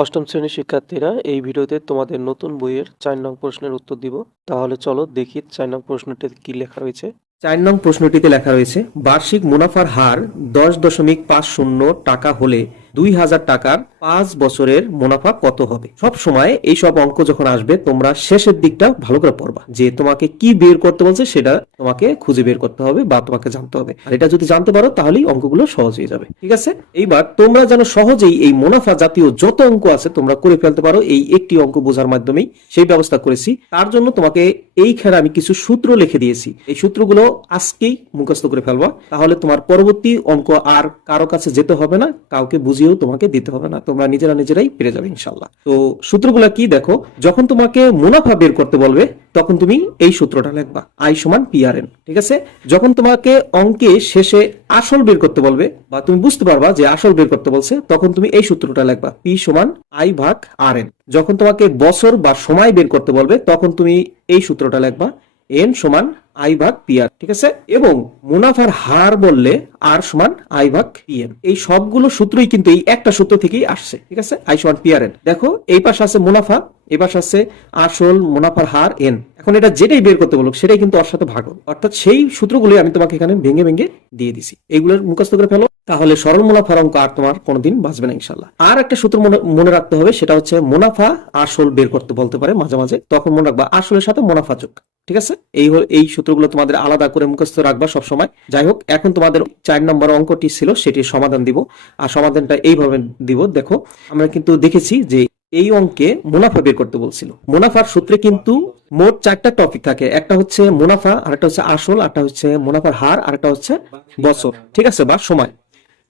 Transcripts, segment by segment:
অষ্টম শ্রেণির শিক্ষার্থীরা এই ভিডিওতে তোমাদের নতুন বইয়ের চার নং প্রশ্নের উত্তর দিব। তাহলে চলো দেখি চার নং প্রশ্নটি কি লেখা রয়েছে। চার নং প্রশ্নটিতে লেখা রয়েছে, বার্ষিক মুনাফার হার দশ দশমিক পাঁচ শূন্য টাকা হলে দুই হাজার টাকার পাঁচ বছরের মুনাফা কত হবে? সব সময় এই সব অঙ্ক যখন আসবে, তোমরা শেষের দিকটা ভালো করে পড়বা। যে তোমাকে কি বের করতে বলছে, সেটা তোমাকে খুঁজে বের করতে হবে বা তোমাকে জানতে হবে। আর এটা যদি জানতে পারো, তাহলেই অঙ্কগুলো সহজ হয়ে যাবে। ঠিক আছে? এইবার তোমরা যেন সহজেই এই মুনাফা জাতীয় যত অঙ্ক আছে, তোমরা করে ফেলতে পারো। এই একটি অঙ্ক বোঝার মাধ্যমেই সেই ব্যবস্থা করেছি। তার জন্য তোমাকে এইখানে আমি কিছু সূত্র লিখে দিয়েছি। এই সূত্রগুলো আজকেই মুখস্থ করে ফেলবা। তাহলে তোমার পরবর্তী অঙ্ক আর কারও কাছে যেতে হবে না। কাউকে বুঝিয়েও তোমাকে দিতে হবে না, তোমরা নিজেরা নিজেরাই পেরে যাবে ইনশাল্লাহ তো সূত্রগুলো কি দেখো, যখন তোমাকে মুনাফা বের করতে বলবে, তখন তুমি এই সূত্রটা লিখবা, আই সমান পিআরএন, ঠিক আছে? যখন তোমাকে অঙ্কে শেষে আসল বের করতে বলবে, বা তুমি বুঝতে পারবা যে আসল বের করতে বলছে, তখন তুমি এই সূত্রটা লিখবা, পি সমান আই ভাগ আর এন যখন তোমাকে বছর বা সময় বের করতে বলবে, তখন তুমি এই সূত্রটা লিখবা, এন সমান আই ভাগ পিআর ঠিক আছে? এবং মুনাফার হার বললে আর সমান আই ভাগ পিএম এই সবগুলো সূত্রই কিন্তু এই একটা সূত্র থেকেই আসছে, ঠিক আছে? আই সমান পিআর এন। দেখো, এই পাশে আছে মুনাফা, এই পাশে আছে আসল মুনাফার হার এন। এখন এটা যেটাই বের করতে বলুক, সেটাই কিন্তু ওর সাথে ভাগ অর্থাৎ সেই সূত্রগুলোই আমি তোমাকে এখানে ভেঙে ভেঙে দিয়ে দিছি। এইগুলোর মুখস্থ করে ফেলো। তাহলে সরল মুনাফার অঙ্ক আর তোমার কোনোদিন বাঁচবে না ইনশাল্লাহ আর একটা সূত্র মনে রাখতে হবে, সেটা হচ্ছে মুনাফা আসল বের করতে বলতে পারে মাঝে মাঝে, তখন মনে রাখবা আসলের সাথে মুনাফা যোগ, ঠিক আছে? এই এই সূত্রগুলো তোমাদের আলাদা করে মুখস্থ রাখবা সব সময় যাই হোক, এখন তোমাদের চার নম্বর অঙ্কটি ছিল, সেটির সমাধান দিব, আর সমাধানটা এইভাবে দিব, দেখো, আমরা কিন্তু দেখেছি যে এই অঙ্কে মুনাফা বের করতে বলছিল। মুনাফার সূত্রে কিন্তু মোট চারটা টপিক থাকে, একটা হচ্ছে মুনাফা, আরেকটা হচ্ছে আসল, আরেকটা হচ্ছে মুনাফার হার, আরেকটা হচ্ছে বছর, ঠিক আছে? বা সময়।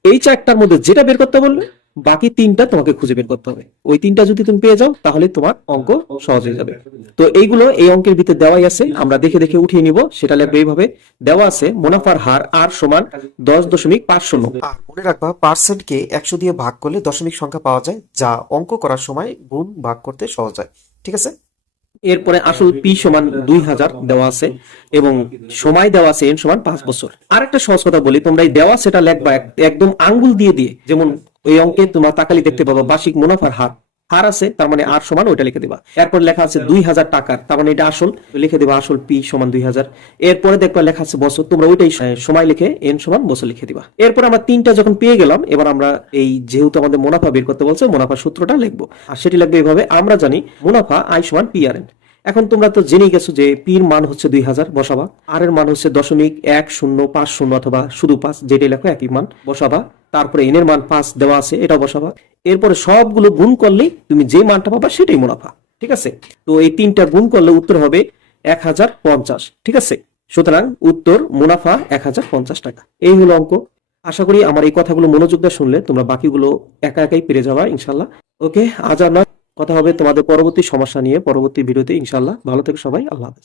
এই চারটার মধ্যে যেটা বের করতে বলবে বাকি তিনটা তোমাকে খুঁজে বের করতে হবে। ওই তিনটা যদি তুমি পেয়ে যাও, তাহলে তোমার অঙ্ক সহজ হয়ে যাবে। তো এইগুলো এই অঙ্কের ভিতরে দেওয়াই আছে। আমরা দেখে দেখে উঠিয়ে নিব। সেটা লাগবে এইভাবে। দেওয়া আছে, মুনাফার হার আর সমান দশ দশমিক পাঁচ শূন্য। আর মনে রাখবা পার্সেন্টকে একশো দিয়ে ভাগ করলে দশমিক সংখ্যা পাওয়া যায়, যা অঙ্ক করার সময় গুণ ভাগ করতে সহজ হয়। ঠিক আছে? এরপরে আসল পি সমান দুই হাজার দেওয়া আছে এবং সময় দেওয়া আছে এন সমান পাঁচ বছর। আর একটা সহজ কথা বলি, তোমরা এই দেওয়া সেটা লেখবা একদম আঙ্গুল দিয়ে দিয়ে। যেমন ওই অঙ্কে তোমার তাকালি দেখতে পাবো, বার্ষিক মুনাফার হার। হার আছে তার মানে আর সমান ওইটা লিখে দিবা। এরপর লেখা আছে দুই হাজার টাকার তার মানে এটা আসল লিখে দিবা আসল পি সমান দুই হাজার। এরপরে দেখবা লেখা আছে বছর তোমরা ওইটাই সময় লিখে এন সমান বছর লিখে দিবা। এরপর আমরা তিনটা যখন পেয়ে গেলাম এবার আমরা এই যেহেতু আমাদের মুনাফা বের করতে বলছে মুনাফা সূত্রটা লিখব। আর সেটি লিখবে এইভাবে আমরা জানি মুনাফা আই সমান পি আর এন। এখন তোমরা তো জেনেই গেছো যে পির মান হচ্ছে দুই হাজার বসাবা। আর এর মান হচ্ছে দশমিক এক শূন্য পাঁচ শূন্য অথবা শুধু পাঁচ যেটাই লেখো একই মান বসাবা। তারপরে এন এর মান পাঁচ দেওয়া আছে, এটাও বসাবা। এরপরে সবগুলো গুণ করলেই তুমি যে মানটা পাবা সেটাই মুনাফা, ঠিক আছে? তো এই তিনটা গুণ করলে উত্তর হবে এক হাজার পঞ্চাশ, ঠিক আছে? সুতরাং উত্তর মুনাফা এক হাজার পঞ্চাশ টাকা। এই হলো অঙ্ক। আশা করি আমার এই কথাগুলো মনোযোগ দিয়ে শুনলে তোমরা বাকিগুলো একা একাই পেরে যাবা ইনশাল্লাহ ওকে, আজ আর কথা হবে তোমাদের পরবর্তী সমস্যা নিয়ে, পরবর্তী ভিডিওতে ইনশাল্লাহ ভালো থেকে সবাই, আল্লাহ হাফেজ।